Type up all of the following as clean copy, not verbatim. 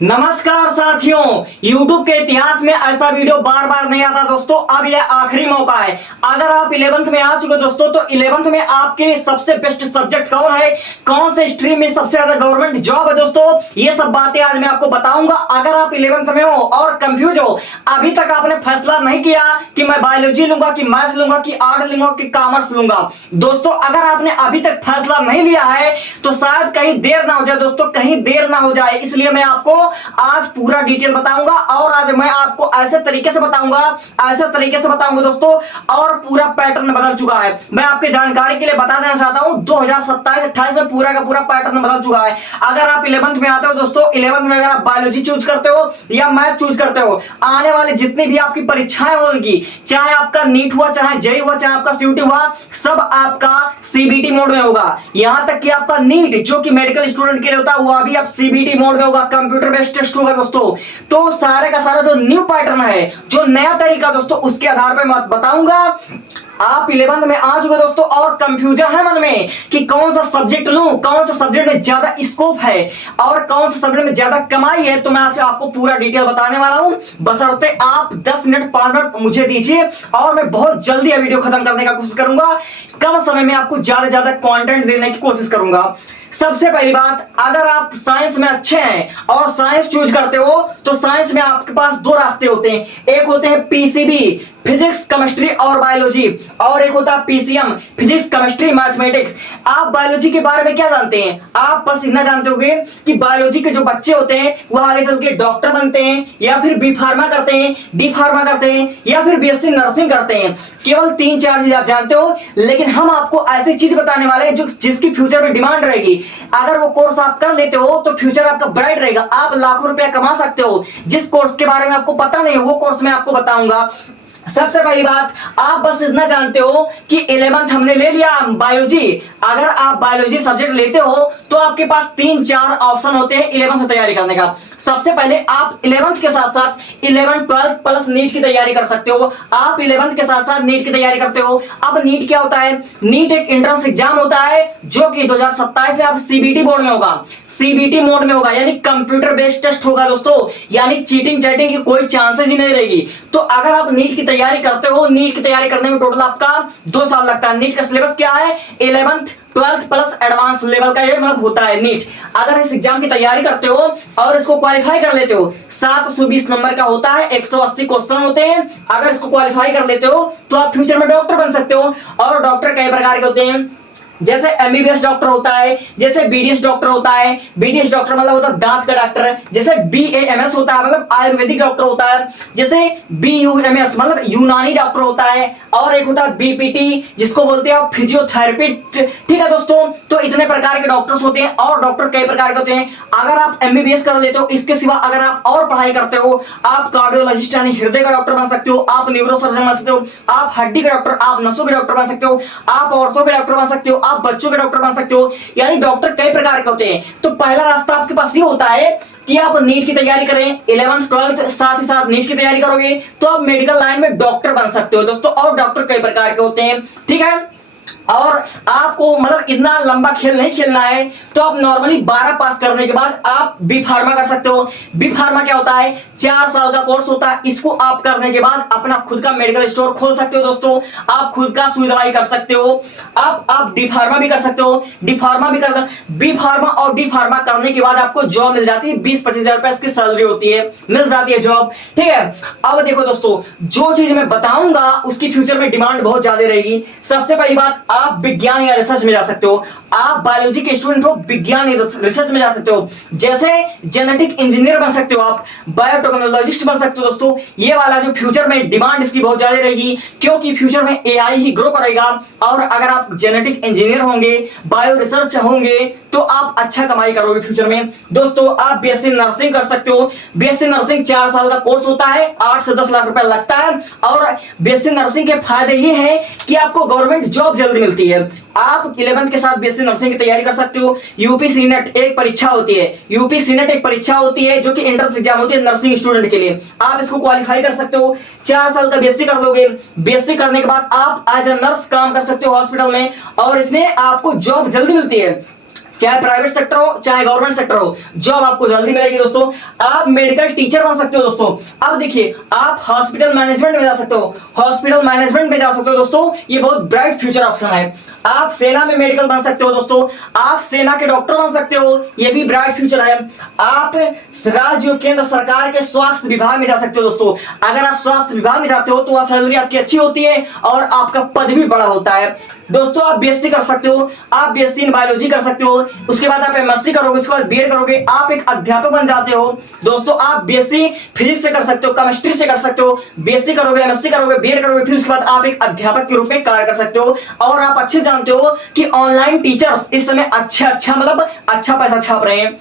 नमस्कार साथियों, YouTube के इतिहास में ऐसा वीडियो बार बार नहीं आता दोस्तों। अब यह आखिरी मौका है। अगर आप 11th में आ चुके दोस्तों, तो 11th में आपके लिए सबसे बेस्ट सब्जेक्ट कौन है, कौन से स्ट्रीम में सबसे ज्यादा गवर्नमेंट जॉब है दोस्तों, ये सब बातें आज मैं आपको बताऊंगा। अगर आप 11th में हो और कंफ्यूज हो, अभी तक आपने फैसला नहीं किया कि मैं बायोलॉजी लूंगा कि मैथ लूंगा कि आर्ट लूंगा कि कॉमर्स लूंगा, दोस्तों अगर आपने अभी तक फैसला नहीं लिया है तो शायद कहीं देर ना हो जाए दोस्तों, कहीं देर ना हो जाए। इसलिए मैं आपको आज पूरा डिटेल बताऊंगा और आज मैं आपको ऐसे तरीके से बताऊंगा दोस्तों, और पूरा पैटर्न बदल चुका है। मैं आपके जानकारी के लिए बता देना चाहता हूं 2027-28 में पूरा का पूरा पैटर्न बदल चुका है। अगर आप 11th में आते हो दोस्तों, 11th में अगर आप बायोलॉजी चूज करते हो या मैथ चूज करते हो, आने वाले जितनी भी आपकी परीक्षाएं होगी, चाहे आपका नीट हुआ, चाहे जेईई हुआ, चाहे आपका सीयूटी हुआ, सब आपका सीबीटी मोड में होगा। यहां तक कि आपका नीट जो कि मेडिकल स्टूडेंट के लिए होता है, वह भी आप सीबीटी मोड में होगा, कंप्यूटर बेस्ड टेस्ट होगा दोस्तों। तो सारे का सारा जो न्यू पैटर्न है, जो नया तरीका दोस्तों, उसके आधार पर मैं बताऊंगा। आप 11th में आ चुके दोस्तों और कंफ्यूजन है मन में कि कौन सा सब्जेक्ट लूं, कौन सा सब्जेक्ट में ज्यादा स्कोप है और कौन सा सब्जेक्ट में ज्यादा कमाई है, तो मैं आज आपको पूरा डिटेल बताने वाला हूं। बशर्ते आप 10 मिनट 5 मिनट मुझे दीजिए और मैं बहुत जल्दी यह वीडियो खत्म करने का कोशिश करूंगा। कम समय में आपको ज्यादा से ज्यादा कंटेंट देने की कोशिश करूंगा। सबसे पहली बात, अगर आप साइंस में अच्छे हैं और साइंस चूज करते हो, तो साइंस में आपके पास दो रास्ते होते हैं। एक होते हैं पीसीबी, फिजिक्स केमिस्ट्री और बायोलॉजी, और एक होता है पीसीएम, फिजिक्स केमिस्ट्री मैथमेटिक्स। आप बायोलॉजी के बारे में क्या जानते हैं? आप बस इतना जानते होंगे कि बायोलॉजी के जो बच्चे होते हैं वो आगे चल के डॉक्टर बनते हैं, या फिर बी फार्मा करते हैं, डी फार्मा करते हैं, या फिर बीएससी नर्सिंग करते हैं। केवल 3-4 चीज आप जानते हो, लेकिन हम आपको ऐसी चीज बताने वाले हैं जो जिसकी फ्यूचर में डिमांड रहेगी। अगर वो कोर्स आप कर लेते हो तो फ्यूचर आपका ब्राइट रहेगा, आप लाखों रुपया कमा सकते हो। जिस कोर्स के बारे में आपको पता नहीं, वो कोर्स मैं आपको बताऊंगा। सबसे पहली बात, आप बस इतना जानते हो कि 11th हमने ले लिया बायोलॉजी। अगर आप बायोलॉजी सब्जेक्ट लेते हो तो आपके पास 3-4 ऑप्शन होते हैं 11th से तैयारी करने का। सबसे पहले आप 11th के साथ साथ 11 12 प्लस नीट की तैयारी कर सकते हो। आप 11th के साथ साथ नीट की तैयारी करते हो। अब नीट क्या होता है? नीट एक एंट्रेंस एग्जाम होता है जो कि 2027 में आप सीबीटी बोर्ड में होगा, सीबीटी मोड में होगा, यानी कंप्यूटर बेस्ड टेस्ट होगा दोस्तों, यानी चीटिंग चैटिंग की कोई चांसेस ही नहीं रहेगी। तो अगर आप नीट की तैयारी करते हो, नीट की तैयारी करने में टोटल आपका 2 साल लगता है। नीट का सिलेबस क्या है? 11th 12th plus advance level का ये मतलब होता है नीट। अगर इस एग्जाम की तैयारी करते हो और इसको क्वालिफाई कर लेते हो, 720 नंबर का होता है, 180 क्वेश्चन होते हैं। अगर इसको क्वालिफाई कर लेते हो तो आप फ्यूचर में डॉक्टर बन सकते हो। और डॉक्टर कई प्रकार के होते हैं, जैसे एमबीबीएस डॉक्टर होता है, जैसे बीडीएस डॉक्टर होता है। बीडीएस डॉक्टर मतलब होता है दांत का डॉक्टर। जैसे बीएएमएस होता है मतलब आयुर्वेदिक डॉक्टर होता है। जैसे बीयूएमएस मतलब यूनानी डॉक्टर होता है। और एक होता है बीपीटी, जिसको बोलते हैं फिजियोथेरेपी। ठीक है दोस्तों, तो इतने प्रकार के डॉक्टर्स होते हैं और डॉक्टर कई प्रकार के होते हैं। अगर आप एमबीबीएस कर लेते हो, इसके सिवा अगर आप और पढ़ाई करते हो, आप कार्डियोलॉजिस्ट यानी हृदय का डॉक्टर बन सकते हो, आप न्यूरोसर्जन बन सकते हो, आप हड्डी के डॉक्टर, आप नसों के डॉक्टर बन सकते हो, आप औरतों के डॉक्टर बन सकते हो, आप बच्चों के डॉक्टर बन सकते हो। यानी डॉक्टर कई प्रकार के होते हैं। तो पहला रास्ता आपके पास ये होता है कि आप नीट की तैयारी करें, 11th 12th साथ ही साथ नीट की तैयारी करोगे तो आप मेडिकल लाइन में डॉक्टर बन सकते हो दोस्तों। और डॉक्टर कई प्रकार के होते हैं, ठीक है। और आपको मतलब इतना लंबा खेल नहीं खेलना है, तो आप नॉर्मली 12 पास करने के बाद आप बी फार्मा कर सकते हो। बी फार्मा क्या होता है? 4 साल का कोर्स होता है। इसको आप करने के बाद अपना खुद का मेडिकल स्टोर खोल सकते हो दोस्तों। आप खुद का सुई दवाई कर सकते हो। आप डी फार्मा भी कर सकते हो, डी फार्मा भी कर, बी फार्मा और डी फार्मा करने के बाद आपको जॉब मिल जाती है। 20-25 हजार रुपए इसकी सैलरी होती है, मिल जाती है जॉब, ठीक है। अब देखो दोस्तों, जो चीज मैं बताऊंगा उसकी फ्यूचर में डिमांड बहुत ज्यादा रहेगी। सबसे पहली बात, आप विज्ञान या रिसर्च में जा सकते हो। आप बायोलॉजी के स्टूडेंट हो, विज्ञान या रिसर्च में जा सकते हो। जैसे जेनेटिक इंजीनियर बन सकते हो, आप बायोटेक्नोलॉजिस्ट बन सकते हो दोस्तों। ये वाला जो फ्यूचर में डिमांड इसकी बहुत ज्यादा रहेगी, क्योंकि फ्यूचर में एआई ही ग्रो करेगा। और अगर आप जेनेटिक इंजीनियर होंगे, बायो रिसर्च होंगे, तो आप अच्छा कमाई करोगे फ्यूचर में दोस्तों। आप बीएससी नर्सिंग कर सकते हो। बीएससी नर्सिंग 4 साल का कोर्स होता है, 8 से 10 लाख रुपया लगता है। और बीएससी नर्सिंग के फायदे ये हैं कि आपको गवर्नमेंट जॉब जल्दी मिलती है। आप 11th के साथ बीएससी नर्सिंग की तैयारी कर सकते हो। यूपी सीनेट एक परीक्षा होती है, यूपी सीनेट एक परीक्षा होती है जो कि एंट्रेंस एग्जाम होती है नर्सिंग स्टूडेंट के लिए। आप इसको क्वालिफाई कर सकते हो। 4 साल का बीएससी कर लोगे। बीएससी करने के बाद आप एज ए नर्स काम कर सकते हो हॉस्पिटल में, और इसमें आपको जॉब जल्दी मिलती है। चाहे प्राइवेट सेक्टर हो चाहे गवर्नमेंट सेक्टर हो, जॉब आपको जल्दी मिलेगी दोस्तों। आप मेडिकल टीचर बन सकते हो दोस्तों। अब देखिए, आप हॉस्पिटल मैनेजमेंट में जा सकते हो, हॉस्पिटल मैनेजमेंट में जा सकते हो दोस्तों, ये बहुत ब्राइट फ्यूचर ऑप्शन है। आप सेना में मेडिकल बन सकते हो दोस्तों, आप सेना के डॉक्टर बन सकते हो, ये भी ब्राइट फ्यूचर है। आप राज्य और केंद्र सरकार के स्वास्थ्य विभाग में जा सकते हो दोस्तों। अगर आप स्वास्थ्य विभाग में जाते हो तो वह सैलरी आपकी अच्छी होती है और आपका पद भी बड़ा होता है दोस्तों। आप बीएससी कर सकते हो, आप बीएससी इन बायोलॉजी कर सकते हो, उसके बाद आप एमएससी करोगे, उसके बाद बीएड करोगे, आप एक अध्यापक बन जाते हो दोस्तों। आप बीएससी फिजिक्स से कर सकते हो, केमिस्ट्री से कर सकते हो, बीएससी करोगे, एमएससी करोगे, बीएड करोगे, फिर उसके बाद आप एक अध्यापक के रूप में कार्य कर सकते हो। और आप अच्छे जानते हो कि ऑनलाइन टीचर्स इस समय अच्छा मतलब अच्छा पैसा छाप रहे हैं।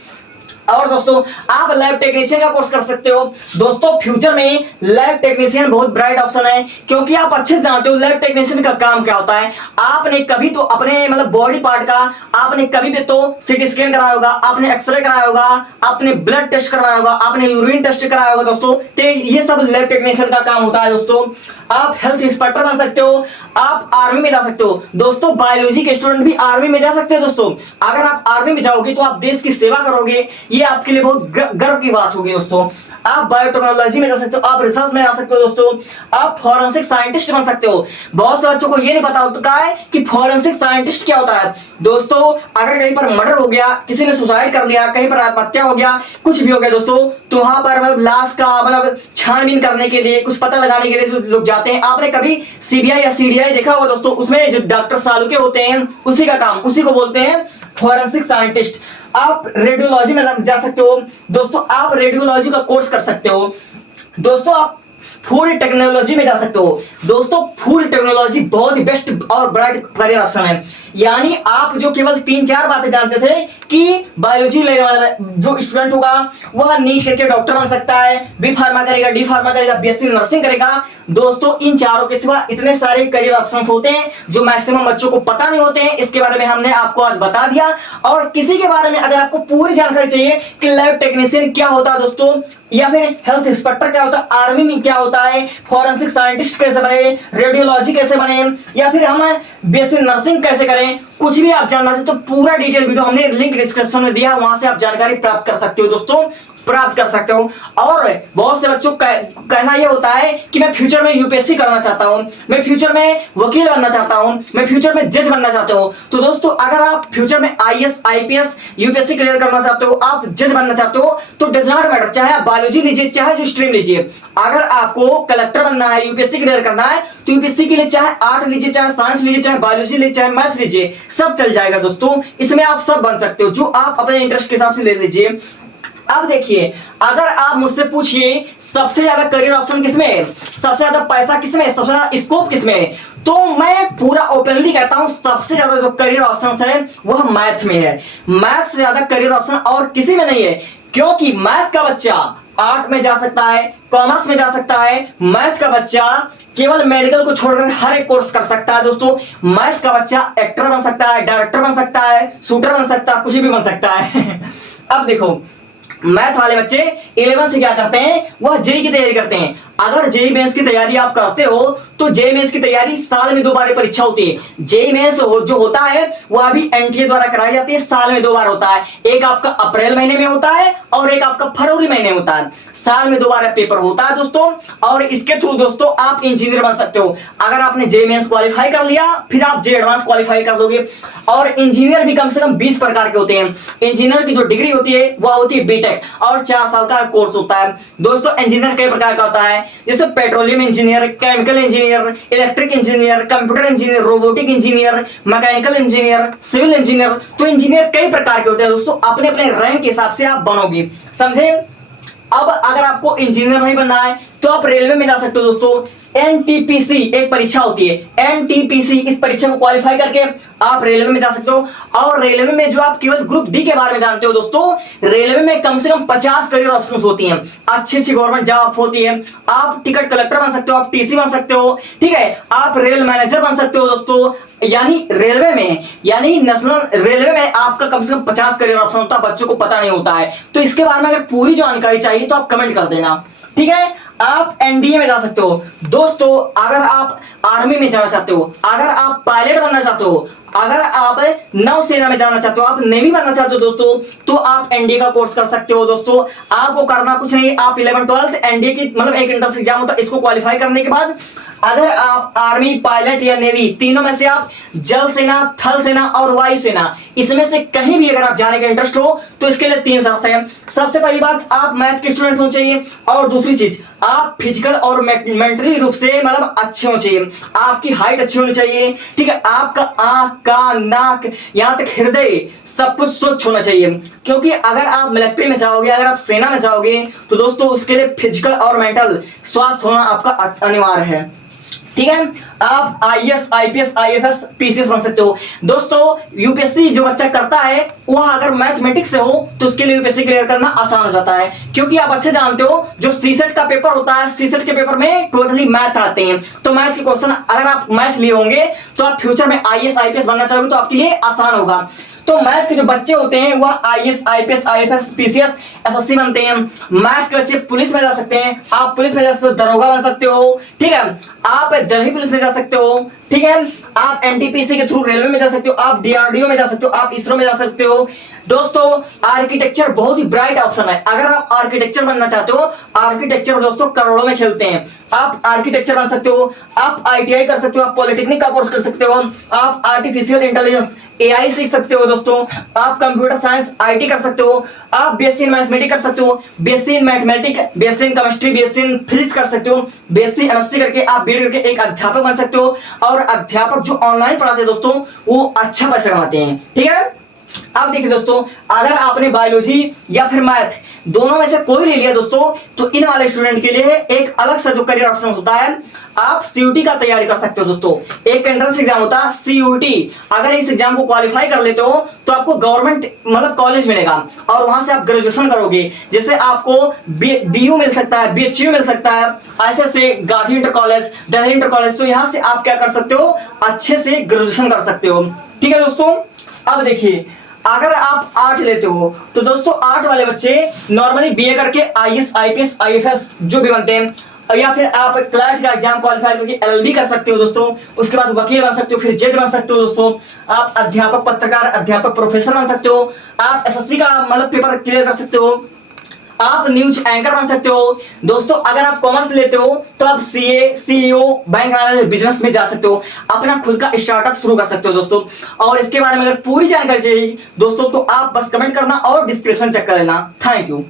और दोस्तों, आप लैब टेक्नीशियन का कोर्स कर सकते हो दोस्तों। फ्यूचर में लैब टेक्नीशियन बहुत ब्राइट ऑप्शन है, क्योंकि आप अच्छे से जानते हो लैब टेक्नीशियन का काम क्या होता है। आपने कभी तो अपने मतलब बॉडी पार्ट का आपने कभी भी तो सीटी स्कैन कराया होगा, आपने एक्सरे कराया होगा, आपने ब्लड टेस्ट करवाया होगा, आपने यूरिन टेस्ट कराया होगा दोस्तों। तो ये सब लैब टेक्नीशियन का काम होता है दोस्तों। आप हेल्थ इंस्पेक्टर बन सकते हो, आप आर्मी में जा सकते हो दोस्तों। बायोलॉजी के स्टूडेंट भी आर्मी में जा सकते हैं दोस्तों। अगर आप आर्मी में जाओगे तो आप देश की सेवा करोगे, ये आपके लिए बहुत गर्व की बात होगी दोस्तों। आप बायोटेक्नोलॉजी में जा सकते हो, आप रिसर्च में जा सकते हो दोस्तों। आप फॉरेंसिक साइंटिस्ट बन सकते हो। बहुत से बच्चों को ये नहीं पता होता है कि फॉरेंसिक साइंटिस्ट क्या होता है दोस्तों। अगर कहीं पर मर्डर हो गया, किसी ने सुसाइड कर लिया, कहीं पर आत्महत्या हो गया, कुछ भी हो गया दोस्तों, तो वहां पर मतलब लाश का मतलब छानबीन करने के लिए, कुछ पता लगाने के लिए जो लोग जाते हैं। आपने कभी सीबीआई या सीडीआई देखा होगा दोस्तों, उसमें जो डॉक्टर सालुके होते हैं, उसी का काम, उसी को बोलते हैं फॉरेंसिक साइंटिस्ट। आप रेडियोलॉजी में जा सकते हो दोस्तों, आप रेडियोलॉजी का कोर्स कर सकते हो दोस्तों। आप फूड टेक्नोलॉजी में जा सकते हो दोस्तों। फूड टेक्नोलॉजी बहुत ही बेस्ट और ब्राइट करियर ऑप्शन है। यानी आप जो केवल 3-4 बातें जानते थे कि बायोलॉजी लेने वाला जो स्टूडेंट होगा वह नीट करके डॉक्टर बन सकता है, बी फार्मा करेगा, डी फार्मा करेगा, बीएससी नर्सिंग करेगा दोस्तों। इन चारों के सिवा इतने सारे करियर ऑप्शन होते हैं जो मैक्सिमम बच्चों को पता नहीं होते हैं। इसके बारे में हमने आपको आज बता दिया। और किसी के बारे में अगर आपको पूरी जानकारी चाहिए कि लैब टेक्नीशियन क्या होता है दोस्तों, या फिर हेल्थ इंस्पेक्टर क्या होता है, आर्मी में क्या होता है, फॉरेंसिक साइंटिस्ट कैसे बने, रेडियोलॉजी कैसे बने, या फिर हम बीएससी नर्सिंग कैसे करें, कुछ भी आप जानना चाहते तो पूरा डिटेल वीडियो हमने लिंक डिस्क्रिप्शन में दिया, वहां से आप जानकारी प्राप्त कर सकते हो दोस्तों, प्राप्त कर सकते हो। और बहुत से बच्चों का कहना यह होता है कि मैं फ्यूचर में यूपीएससी करना चाहता हूं, मैं फ्यूचर में वकील बनना चाहता हूं, मैं फ्यूचर में जज बनना चाहता हूं। तो दोस्तों, अगर आप फ्यूचर में आईएएस, आईपीएस, यूपीएससी क्लियर करना चाहते हो, आप जज बनना चाहते हो, तो डज नॉट मैटर, चाहे आप बायोलॉजी लीजिए, चाहे जो स्ट्रीम लीजिए। अगर आपको कलेक्टर बनना है, यूपीएससी क्लियर करना है, तो यूपीएससी के लिए चाहे आर्ट लीजिए, चाहे साइंस लीजिए, चाहे बायोलॉजी लीजिए, चाहे मैथ लीजिए, सब चल जाएगा दोस्तों। इसमें आप सब बन सकते हो, जो आप अपने इंटरेस्ट के हिसाब से ले लीजिए। अब देखिए, अगर आप मुझसे पूछिए सबसे ज्यादा करियर ऑप्शन किसमें है, सबसे ज्यादा पैसा किसमें है, सबसे ज्यादा स्कोप किसमें है, तो मैं पूरा ओपनली कहता हूं सबसे ज्यादा जो करियर ऑप्शन है वह मैथ में है। मैथ से ज्यादा करियर ऑप्शन और किसी में नहीं है, क्योंकि मैथ का बच्चा आर्ट में जा सकता है, कॉमर्स में जा सकता है। मैथ का बच्चा केवल मेडिकल को छोड़कर हर एक कोर्स कर सकता है दोस्तों। मैथ का बच्चा एक्टर बन सकता है, डायरेक्टर बन सकता है, शूटर बन सकता है, कुछ भी बन सकता है। अब देखो, मैथ वाले बच्चे 11 से क्या करते हैं, वह जेई की तैयारी करते हैं। अगर जेई मेंस की तैयारी आप करते हो तो जेई मेंस की तैयारी साल में 2 बार परीक्षा होती है। जेई मेंस जो होता है वह भी एनटीए द्वारा कराई जाती है, साल में 2 बार होता है। एक आपका अप्रैल महीने में होता है और एक आपका फरवरी महीने में होता है। साल में 2 बार पेपर होता है दोस्तों। और इसके थ्रू दोस्तों आप इंजीनियर बन सकते हो। अगर आपने जेई मेंस क्वालिफाई कर लिया, फिर आप जेई एडवांस क्वालिफाई कर दोगे। और इंजीनियर भी कम से कम 20 प्रकार के होते हैं। इंजीनियर की जो डिग्री होती है वह होती है बीटेक, और 4 साल का कोर्स होता है दोस्तों। इंजीनियर कई प्रकार का होता है, जैसे petroleum engineer, chemical engineer, electric engineer, computer engineer, robotic engineer, mechanical engineer, civil engineer. तो इंजीनियर कई प्रकार के होते हैं दोस्तों, अपने अपने रैंक के हिसाब से आप बनोगे, समझे। अब अगर आपको इंजीनियर नहीं बनना है तो आप रेलवे में जा सकते हो दोस्तों। एनटीपीसी एक परीक्षा होती है, एनटीपीसी, इस परीक्षा को क्वालिफाई करके आप रेलवे में जा सकते हो। और रेलवे में जो आप केवल ग्रुप डी के बारे में जानते हो दोस्तों, रेलवे में कम से कम 50 करियर ऑप्शंस होती हैं, अच्छी अच्छी गवर्नमेंट जॉब होती है। आप टिकट कलेक्टर बन सकते हो, आप टीसी बन सकते हो, ठीक है, आप रेल मैनेजर बन सकते हो दोस्तों। यानी रेलवे में, यानी नेशनल रेलवे में आपका कम से कम 50 करियर ऑप्शन होता है, बच्चों को पता नहीं होता है। तो इसके बारे में अगर पूरी जानकारी चाहिए तो आप कमेंट कर देना। ठीक है, आप एनडीए में जा सकते हो दोस्तों। अगर आप आर्मी में जाना चाहते हो, अगर आप पायलट बनना चाहते हो, अगर आप नौसेना में जाना चाहते हो, आप नेवी बनना चाहते हो दोस्तों, तो आप एनडीए का कोर्स कर सकते हो दोस्तों। आपको करना कुछ नहीं, आप 11 12 एनडीए की मतलब एक एंट्रेंस एग्जाम होता है, इसको क्वालिफाई करने के बाद अगर आप आर्मी, पायलट या नेवी तीनों में से आप जल सेना, थल सेना और वायु सेना इसमें से कहीं भी अगर आप जाने का इंटरेस्ट हो तो इसके लिए 3 शर्त है। सबसे पहली बात, आप मैथ के स्टूडेंट होने चाहिए, और दूसरी चीज आप फिजिकल और मेंटली रूप से मतलब अच्छे होने चाहिए, आपकी हाइट अच्छी होनी चाहिए, ठीक है, आपका आंख, कान, नाक, यहां तक हृदय सब कुछ स्वच्छ होना चाहिए। क्योंकि अगर आप मिलिट्री में जाओगे, अगर आप सेना में जाओगे तो दोस्तों उसके लिए फिजिकल और मेंटल स्वास्थ्य होना आपका अनिवार्य है, ठीक है। आप आईएएस, आईपीएस, आईएफएस, पीसीएस बन सकते हो दोस्तों। यूपीएससी जो बच्चा करता है वह अगर मैथमेटिक्स से हो तो उसके लिए यूपीएससी क्लियर करना आसान हो जाता है, क्योंकि आप अच्छे जानते हो जो सीसेट का पेपर होता है, सीसेट के पेपर में टोटली मैथ आते हैं। तो मैथ के क्वेश्चन अगर आप मैथ लिए होंगे तो आप फ्यूचर में आईएएस, आईपीएस बनना चाहोगे तो आपके लिए आसान होगा। तो मैथ के जो बच्चे होते हैं वह IAS, IPS, IFS, PCS, SSC बनते हैं। मैथ के बच्चे पुलिस में जा सकते हैं, आप पुलिस में जा सकते हो, दरोगा बन सकते हो, ठीक है, आप दिल्ली पुलिस में जा सकते हो, ठीक है, आप एनटीपीसी के थ्रू रेलवे में जा सकते हो, आप डीआरडीओ में जा सकते हो, आप इसरो में जा सकते हो दोस्तों। आर्किटेक्चर बहुत ही ब्राइट ऑप्शन है, अगर आप आर्किटेक्चर बनना चाहते हो, आर्किटेक्चर दोस्तों करोड़ों में खेलते हैं, आप आर्किटेक्चर बन सकते हो, आप आईटीआई कर सकते हो, आप पॉलिटेक्निक का कोर्स कर सकते हो, आप आर्टिफिशियल इंटेलिजेंस एआई सीख सकते हो दोस्तों, आप कंप्यूटर साइंस आईटी कर सकते हो, आप बीएससी इन मैथमेटिक्स कर सकते हो, BSc in mathematics, BSc in chemistry, BSc in physics कर सकते हो, बीएससी एमएससी करके आप बीएड करके एक अध्यापक बन सकते हो। और अध्यापक जो ऑनलाइन पढ़ाते हैं दोस्तों वो अच्छा पैसा कमाते हैं, ठीक है। अब देखिए दोस्तों, अगर आपने बायोलॉजी या फिर मैथ दोनों में से कोई ले लिया दोस्तों तो इन वाले स्टूडेंट के लिए एक अलग सा जो करियर ऑप्शन होता है, आप सीयूटी का तैयारी कर सकते हो दोस्तों। एक एंट्रेंस एग्जाम होता है सीयूटी, अगर इस एग्जाम को क्वालिफाई कर लेते हो तो आपको गवर्नमेंट मतलब कॉलेज मिलेगा और वहां से आप ग्रेजुएशन करोगे, जैसे आपको बीयू मिल सकता है, बीएचयू मिल सकता है, ऐसे से Gandhi inter college, Delhi inter college. तो यहां से आप क्या कर सकते हो, अच्छे से ग्रेजुएशन कर सकते हो, ठीक है दोस्तों। अब देखिए, अगर आप 8 लेते हो तो दोस्तों 8 वाले बच्चे नॉर्मली बीए करके आईएएस, आईपीएस, आईएफएस जो भी बनते हैं, या फिर आप क्लर्क का एग्जाम क्वालिफाई करके एलएलबी कर सकते हो दोस्तों, उसके बाद वकील बन सकते हो, फिर जज बन सकते हो दोस्तों, आप अध्यापक, पत्रकार, अध्यापक, प्रोफेसर बन सकते हो, आप एसएससी का मतलब पेपर क्लियर कर सकते हो, आप न्यूज एंकर बन सकते हो दोस्तों। अगर आप कॉमर्स लेते हो तो आप CA, CEO, bank manager, business में जा सकते हो, अपना खुद का स्टार्टअप शुरू कर सकते हो दोस्तों। और इसके बारे में अगर पूरी जानकारी चाहिए दोस्तों तो आप बस कमेंट करना और डिस्क्रिप्शन चेक कर लेना। Thank you.